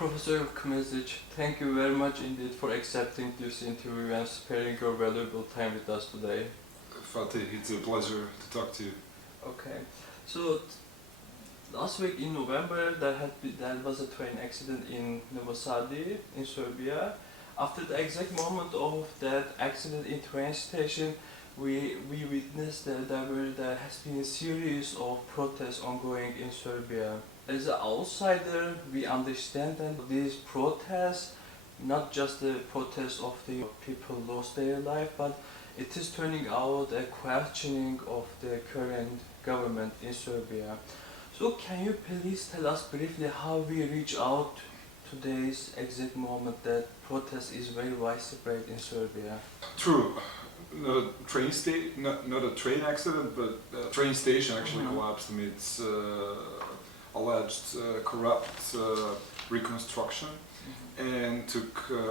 Prof.Kmezic, thank you very much indeed for accepting this interview and sparing your valuable time with us today. Fatih, it's a pleasure to talk to you. Okay, so last week in November there was a train accident in Novi Sad in Serbia. After the exact moment of that accident in train station, we witnessed that there has been a series of protests ongoing in Serbia. As an outsider, we understand that these protests, not just the protests of the people lost their life, but it is turning out a questioning of the current government in Serbia. So can you please tell us briefly how we reach out today's exact moment that protest is very widespread in Serbia? True. Not a train accident, but a train station actually collapsed amidst alleged corrupt reconstruction and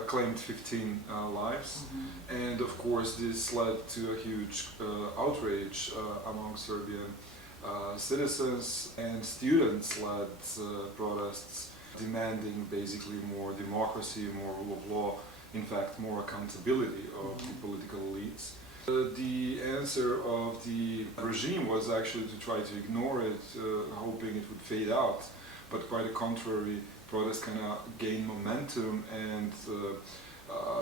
claimed 15 lives. And of course this led to a huge outrage among Serbian citizens, and students-led protests demanding basically more democracy, more rule of law, in fact more accountability of the political elites. The answer of the regime was actually to try to ignore it, hoping it would fade out, but quite the contrary, protests kind of gained momentum and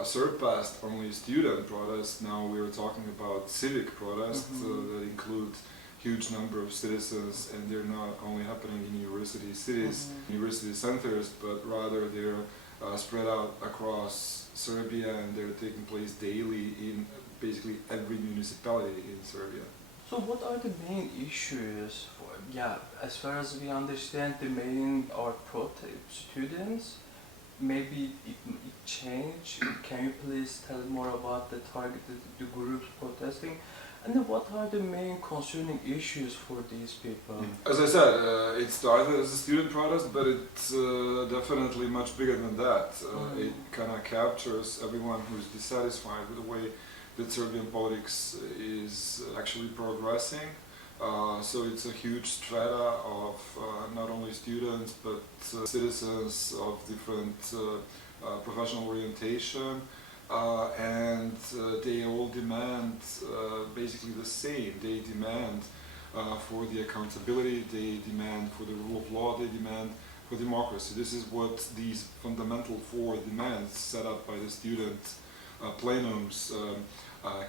surpassed only student protests. Now we are talking about civic protests that include huge number of citizens, and they're not only happening in university cities, university centers, but rather they're spread out across Serbia, and they're taking place daily in basically every municipality in Serbia. So what are the main issues for, as far as we understand, the main are students, maybe it changed. Can you please tell more about the targeted the groups protesting? And then what are the main concerning issues for these people? As I said, it started as a student protest, but it's definitely much bigger than that. It kind of captures everyone who's dissatisfied with the way that Serbian politics is actually progressing. So it's a huge strata of not only students, but citizens of different professional orientation. And they all demand basically the same. They demand for the accountability, they demand for the rule of law, they demand for democracy. This is what these fundamental four demands set up by the student plenums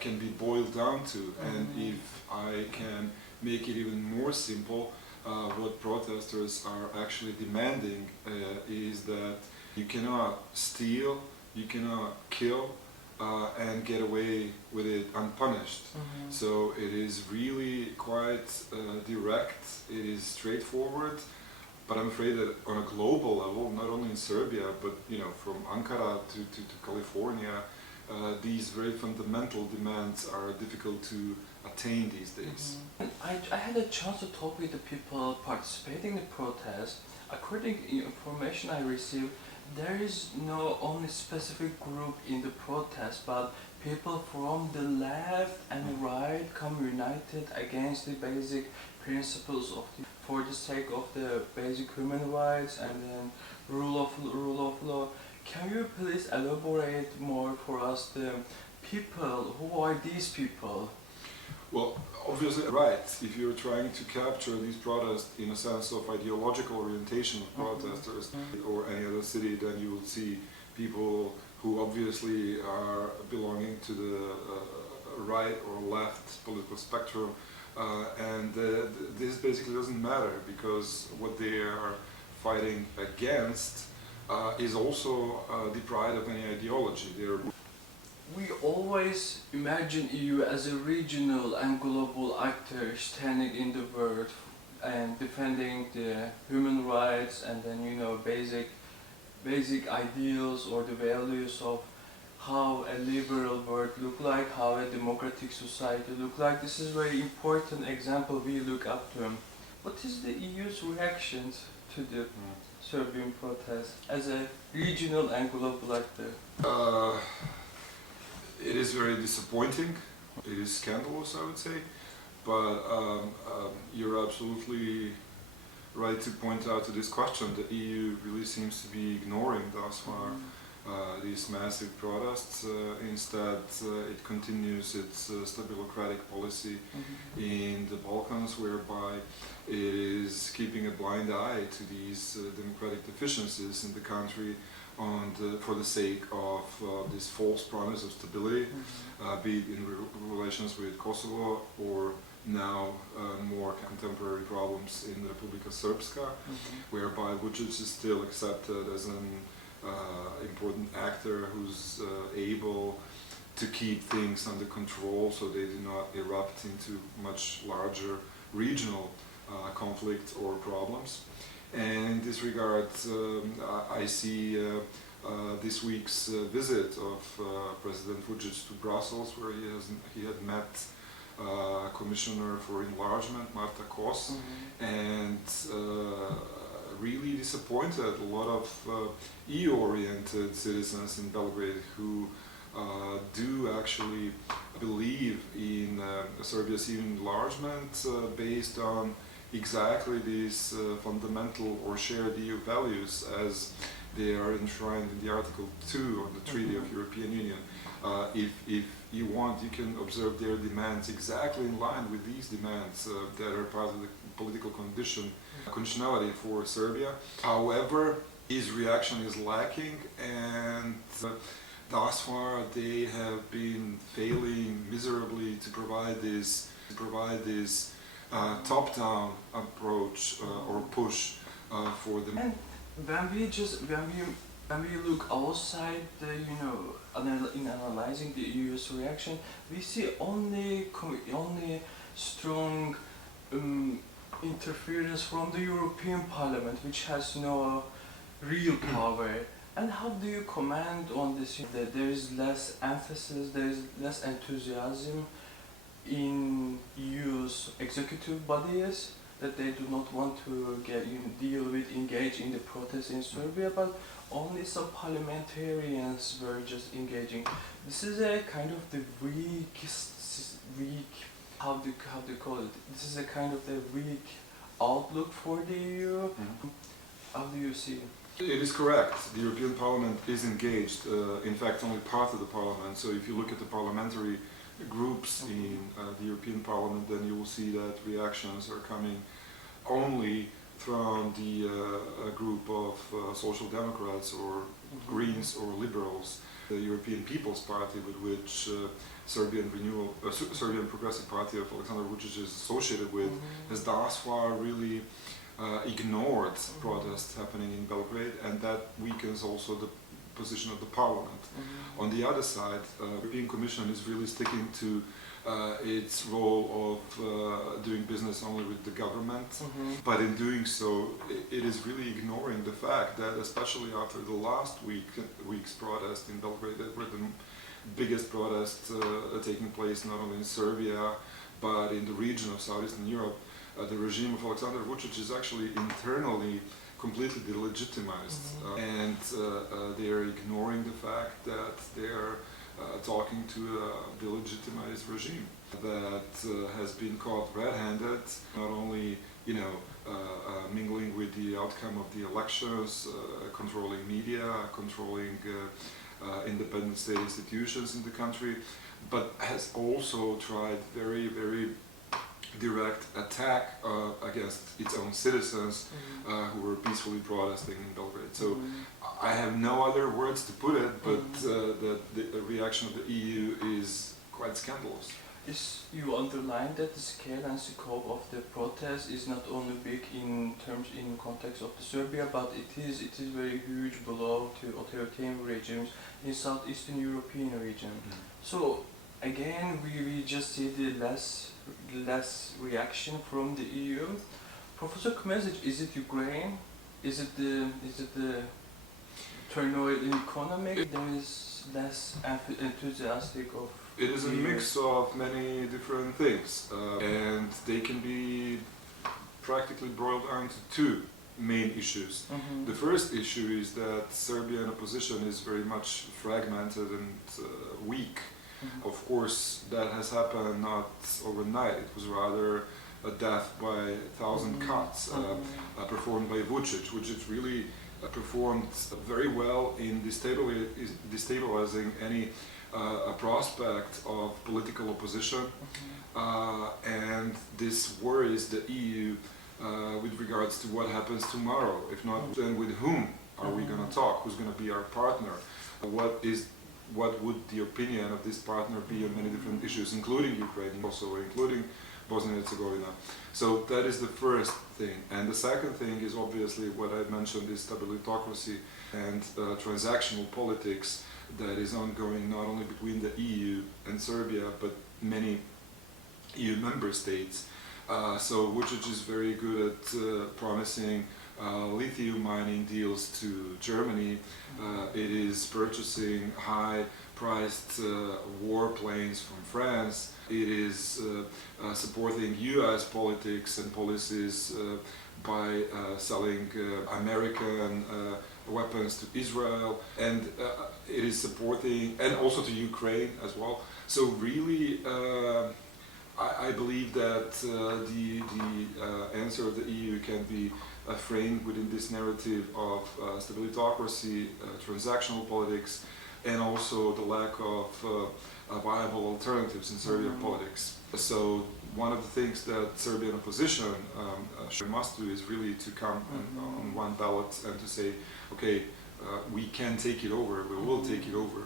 can be boiled down to. And if I can make it even more simple, what protesters are actually demanding is that you cannot steal, you cannot kill and get away with it unpunished. So it is really quite direct, it is straightforward, but I'm afraid that on a global level, not only in Serbia, but from Ankara to California, these very fundamental demands are difficult to attain these days. I had a chance to talk with the people participating in the protest. According to information I received, there is no only specific group in the protest, but people from the left and right come united against the basic principles of for the sake of the basic human rights and then rule of law. Can you please elaborate more for us the people? Who are these people? Well, obviously, right. If you're trying to capture these protests in a sense of ideological orientation of protesters or any other city, then you will see people who obviously are belonging to the right or left political spectrum, and this basically doesn't matter, because what they are fighting against is also deprived of any ideology. We always imagine EU as a regional and global actor standing in the world and defending the human rights and then basic ideals or the values of how a liberal world look like, how a democratic society look like. This is a very important example we look up to. What is the EU's reaction to the Serbian protest as a regional and global actor? It is very disappointing, it is scandalous, I would say, but you're absolutely right to point out to this question. The EU really seems to be ignoring thus far these massive protests. Instead, it continues its stabiliocratic policy in the Balkans, whereby it is keeping a blind eye to these democratic deficiencies in the country for the sake of this false promise of stability, be it in relations with Kosovo or now more contemporary problems in the Republika Srpska, whereby Vučić is still accepted as an important actor who's able to keep things under control so they do not erupt into much larger regional conflict or problems. And in this regard, I see this week's visit of President Vučić to Brussels, where he had met Commissioner for Enlargement, Marta Kos, and really disappointed a lot of EU-oriented citizens in Belgrade who do actually believe in Serbia's EU enlargement based on exactly these fundamental or shared EU values as they are enshrined in the Article 2 of the Treaty of European Union. If you want, you can observe their demands exactly in line with these demands that are part of the political conditionality for Serbia. However, his reaction is lacking, and thus far they have been failing miserably to provide this top-down approach or push for the. And when we look outside, in analyzing the EU's reaction, we see only strong interference from the European Parliament, which has no real power. And how do you comment on this? That there is less emphasis, there is less enthusiasm in EU's executive bodies, that they do not want to engage in the protests in Serbia, but only some parliamentarians were just engaging. This is a kind of the how do you call it? This is a kind of the weak outlook for the EU. How do you see it? It is correct. The European Parliament is engaged. In fact, only part of the Parliament. So if you look at the parliamentary groups in the European Parliament, then you will see that reactions are coming only from the group of Social Democrats or Greens or Liberals. The European People's Party, with which Serbian Progressive Party of Aleksandar Vučić is associated with, has thus far really ignored protests happening in Belgrade, and that weakens also the position of the Parliament. On the other side, the European Commission is really sticking to its role of doing business only with the government, but in doing so, it is really ignoring the fact that, especially after the last week's protest in Belgrade, that were the biggest protests taking place not only in Serbia, but in the region of Southeastern Europe, the regime of Aleksandar Vučić is actually internally completely delegitimized, and they are ignoring the fact that they are talking to a delegitimized regime that has been caught red-handed, not only mingling with the outcome of the elections, controlling media, controlling independent state institutions in the country, but has also tried very, very direct attack against its own citizens who were peacefully protesting in Belgrade. So I have no other words to put it, but the reaction of the EU is quite scandalous. You underline that the scale and scope of the protest is not only big in context of Serbia, but it is very huge blow to authoritarian regimes in Southeastern European region. So again, we just see the less reaction from the EU. Professor Kmezic, is it Ukraine? Is it the turmoil in economy? There is less enthusiastic of. It is a mix of many different things, and they can be practically boiled down to two main issues. The first issue is that Serbian opposition is very much fragmented and weak. Of course, that has happened not overnight. It was rather a death by 1,000 cuts performed by Vučić, which is really performed very well in destabilizing any a prospect of political opposition, and this worries the EU with regards to what happens tomorrow. If not, then with whom are we going to talk? Who's going to be our partner? What would the opinion of this partner be on many different issues, including Ukraine, also including Bosnia and Herzegovina? So that is the first thing. And the second thing is obviously what I mentioned, is stabilitocracy and transactional politics that is ongoing not only between the EU and Serbia, but many EU member states. So Vučić is very good at promising lithium mining deals to Germany. It is purchasing high-priced warplanes from France. It is supporting US politics and policies by selling American weapons to Israel, and it is supporting, and also to Ukraine as well. So really, I believe that the answer of the EU can be framed within this narrative of stabilitocracy, transactional politics, and also the lack of viable alternatives in Serbian politics. So one of the things that Serbian opposition must do is really to come on one ballot and to say, okay, we can take it over, we will take it over.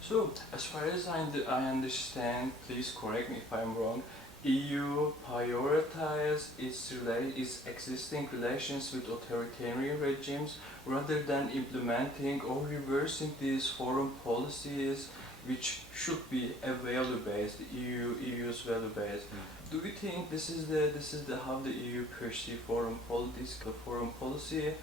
So, as far as I understand, please correct me if I'm wrong, EU prioritizes its existing relations with authoritarian regimes rather than implementing or reversing these foreign policies which should be value-based, EU's value-based. Do you think this is the how the EU perceives foreign policy,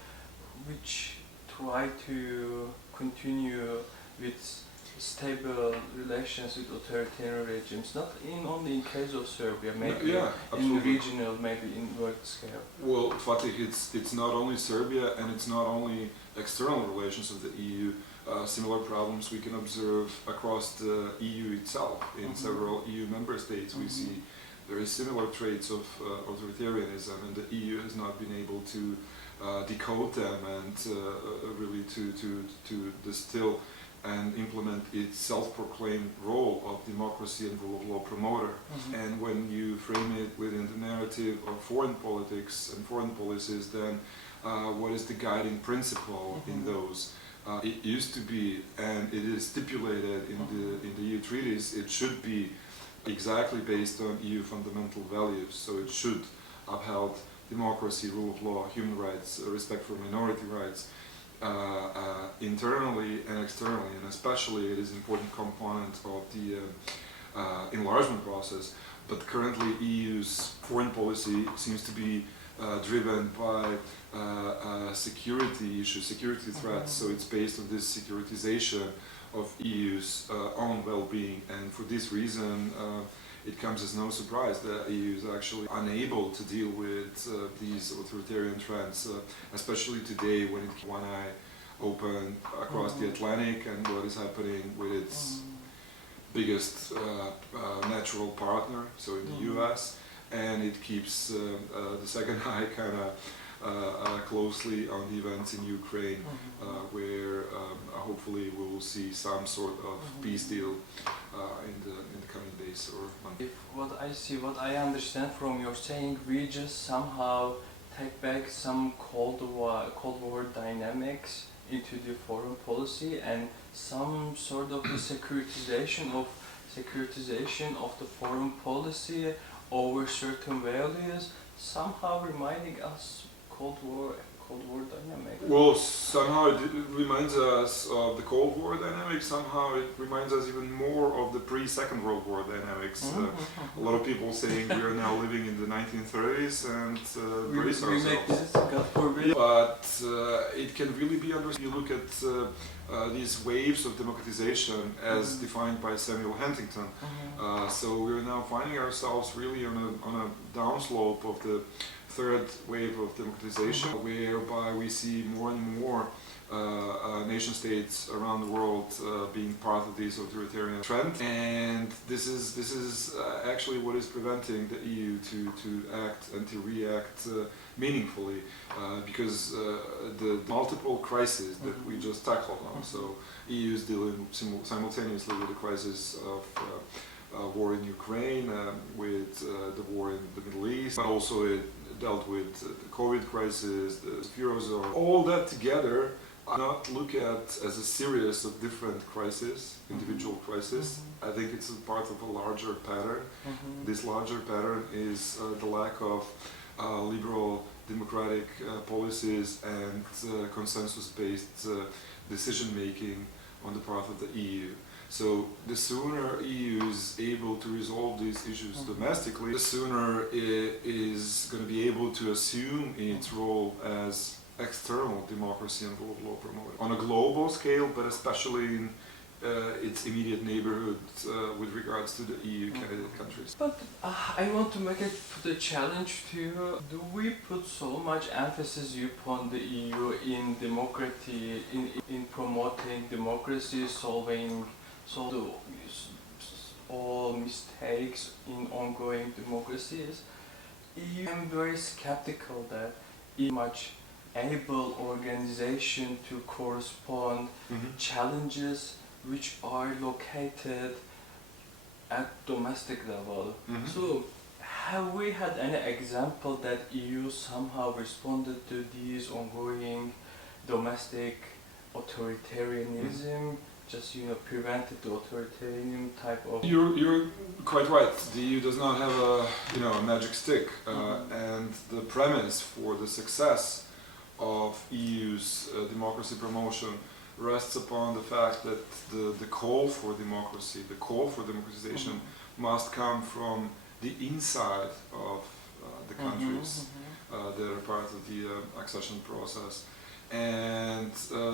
which try to continue with stable relations with authoritarian regimes, not only in case of Serbia, maybe in regional, maybe in world scale? Well, Fatih, it's not only Serbia and it's not only external relations of the EU. Similar problems we can observe across the EU itself. In several EU member states we see very similar traits of authoritarianism, and the EU has not been able to decode them and really to distill and implement its self-proclaimed role of democracy and rule of law promoter. And when you frame it within the narrative of foreign politics and foreign policies, then what is the guiding principle in those? It used to be, and it is stipulated in the EU treaties, it should be exactly based on EU fundamental values. So it should uphold democracy, rule of law, human rights, respect for minority rights, internally and externally, and especially it is an important component of the enlargement process. But currently EU's foreign policy seems to be driven by security issues, security threats, so it's based on this securitization of EU's own well-being, and for this reason it comes as no surprise that EU is actually unable to deal with these authoritarian trends, especially today when it's one eye open across the Atlantic and what is happening with its biggest natural partner, so in the US, and it keeps the second eye kind of closely on the events in Ukraine, where hopefully we will see some sort of peace deal in the coming days or months. What I understand from your saying, we just somehow take back some Cold War dynamics into the foreign policy, and some sort of securitization of the foreign policy over certain values, somehow reminding us Cold War dynamic. Well, somehow it reminds us of the Cold War dynamics, somehow it reminds us even more of the pre-Second World War dynamics. A lot of people saying we are now living in the 1930s and brace ourselves. Make this, God forbid. But it can really be understood. You look at these waves of democratization as defined by Samuel Huntington. So we're now finding ourselves really on a downslope of the third wave of democratization, whereby we see more and more nation states around the world being part of this authoritarian trend, and this is actually what is preventing the EU to act and to react meaningfully, because the multiple crises that we just tackled on. So EU is dealing simultaneously with the crisis of war in Ukraine, with the war in the Middle East, but also it dealt with the COVID crisis, the Eurozone. All that together, not look at as a series of different crises, individual crises. I think it's a part of a larger pattern. This larger pattern is the lack of liberal democratic policies and consensus-based decision-making on the part of the EU. So the sooner EU is able to resolve these issues domestically, the sooner it is going to be able to assume its role as external democracy and rule of law promoter on a global scale, but especially in its immediate neighborhood with regards to the EU candidate countries. But I want to make it the challenge to you. Do we put so much emphasis upon the EU in democracy, in promoting democracy, solving all mistakes in ongoing democracies? I'm very skeptical that EU much able organization to correspond challenges which are located at domestic level. So have we had any example that EU somehow responded to these ongoing domestic authoritarianism, just prevented the authoritarian type of... You're quite right. The EU does not have a magic stick, and the premise for the success of EU's democracy promotion rests upon the fact that the call for democracy, the call for democratization must come from the inside of the countries that are part of the accession process. And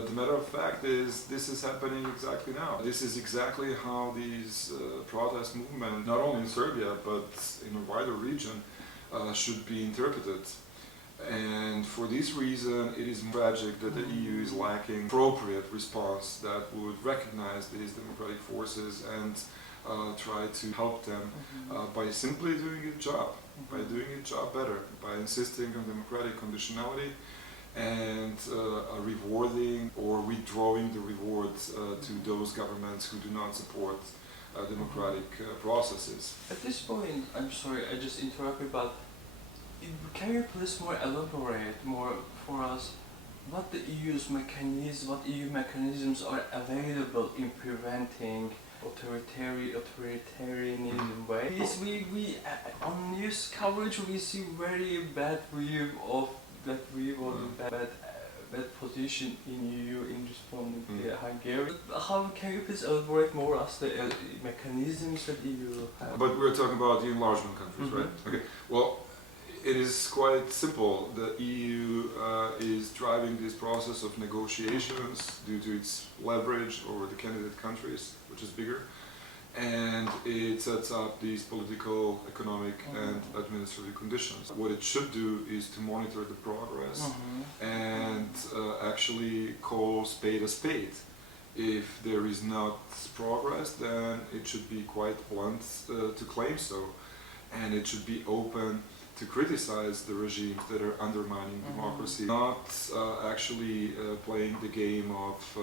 the matter of fact is, this is happening exactly now. This is exactly how these protest movements, not only in Serbia, but in a wider region, should be interpreted. And for this reason, it is tragic that the EU is lacking appropriate response that would recognize these democratic forces and try to help them by simply doing its job, by doing its job better, by insisting on democratic conditionality and rewarding or withdrawing the rewards to those governments who do not support democratic processes. At this point, I'm sorry, I just interrupted, but can you please elaborate more for us what the EU's mechanisms, what EU mechanisms are available in preventing authoritarianism ways? We on news coverage we see very bad view of that we were in bad position in EU in responding to Hungary. How can you please elaborate more as the mechanisms that EU have? But we're talking about the enlargement countries, right? Okay. Well, it is quite simple. The EU is driving this process of negotiations due to its leverage over the candidate countries, which is bigger, and it sets up these political, economic, and administrative conditions. What it should do is to monitor the progress and actually call spade a spade. If there is not progress, then it should be quite blunt to claim so, and it should be open to criticize the regimes that are undermining democracy, not actually playing the game of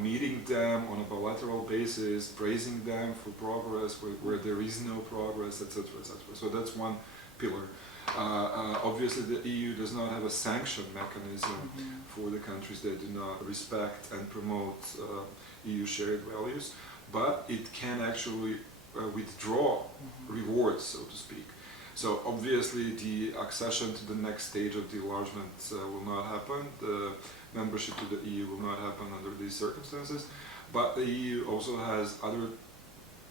meeting them on a bilateral basis, praising them for progress where there is no progress, etc., etc. So that's one pillar. Obviously, the EU does not have a sanction mechanism for the countries that do not respect and promote EU shared values, but it can actually withdraw rewards, so to speak. So obviously the accession to the next stage of the enlargement will not happen. The membership to the EU will not happen under these circumstances. But the EU also has other,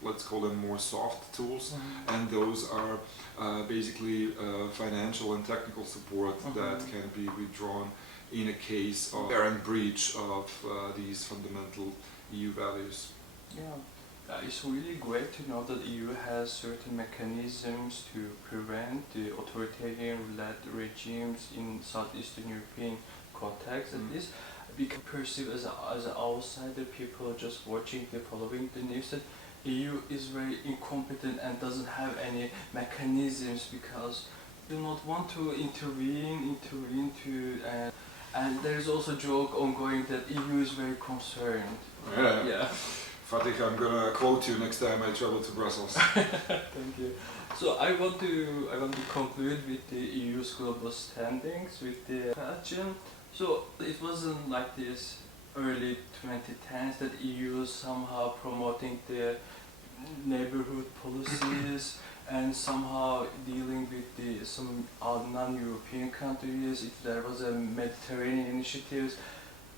let's call them more soft tools, and those are basically financial and technical support that can be withdrawn in a case of apparent breach of these fundamental EU values. Yeah. It's really great to know that the EU has certain mechanisms to prevent the authoritarian-led regimes in Southeastern European context. At least become perceived as an outsider. People are just watching, they're following the news that EU is very incompetent and doesn't have any mechanisms because they do not want to intervene and there is also a joke ongoing that EU is very concerned. Yeah. Fatih, I'm gonna quote you next time I travel to Brussels. Thank you. So I want to conclude with the EU's global standings with the question. So it wasn't like this early 2010s that EU is somehow promoting the neighborhood policies and somehow dealing with some non-European countries. If there was a Mediterranean initiatives,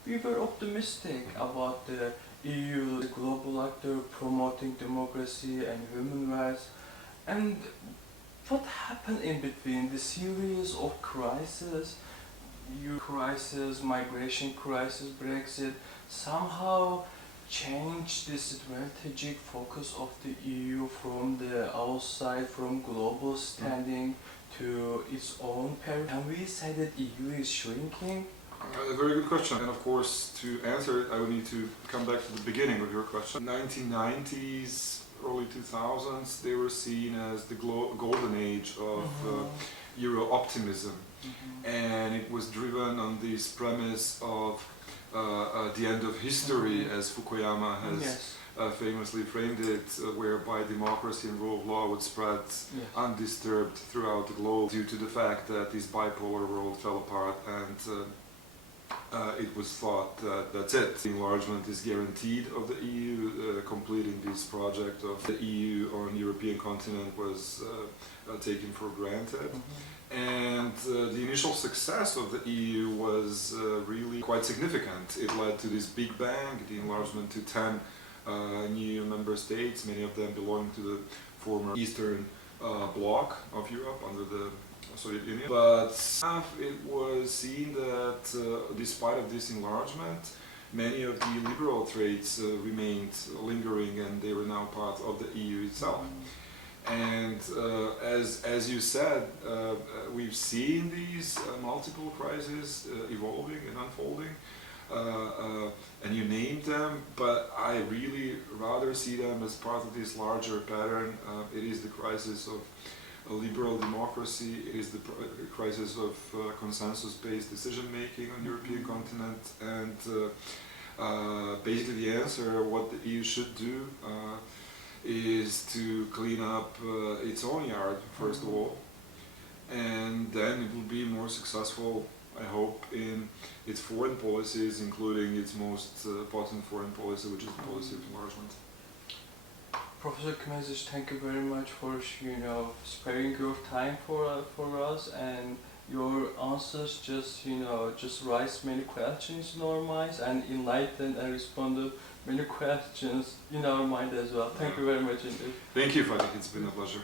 we were optimistic about the EU, the global actor promoting democracy and human rights. And what happened in between? The series of crises, EU crisis, migration crisis, Brexit, somehow changed the strategic focus of the EU from the outside, from global standing to its own peril. Can we say that EU is shrinking? A very good question, and of course to answer it I would need to come back to the beginning of your question. 1990s, early 2000s, they were seen as the golden age of Euro optimism, and it was driven on this premise of the end of history, as Fukuyama has famously framed it, whereby democracy and rule of law would spread undisturbed throughout the globe due to the fact that this bipolar world fell apart and it was thought that that's it. The enlargement is guaranteed of the EU, completing this project of the EU on European continent was taken for granted. And the initial success of the EU was really quite significant. It led to this big bang, the enlargement to 10 new member states, many of them belonging to the former Eastern bloc of Europe under the Soviet Union. But it was seen that despite of this enlargement, many of the liberal traits remained lingering and they were now part of the EU itself. And as you said, we've seen these multiple crises evolving and unfolding, and you named them, but I really rather see them as part of this larger pattern. It is the crisis of liberal democracy, it is the crisis of consensus-based decision-making on the European continent, and basically the answer, what the EU should do, is to clean up its own yard, first of all, and then it will be more successful, I hope, in its foreign policies, including its most potent foreign policy, which is the policy of enlargement. Professor Kmezic, thank you very much for sparing your time for us, and your answers just raised many questions in our minds and enlightened and responded many questions in our mind as well. Thank you very much indeed. Thank you, Fatih. It's been a pleasure.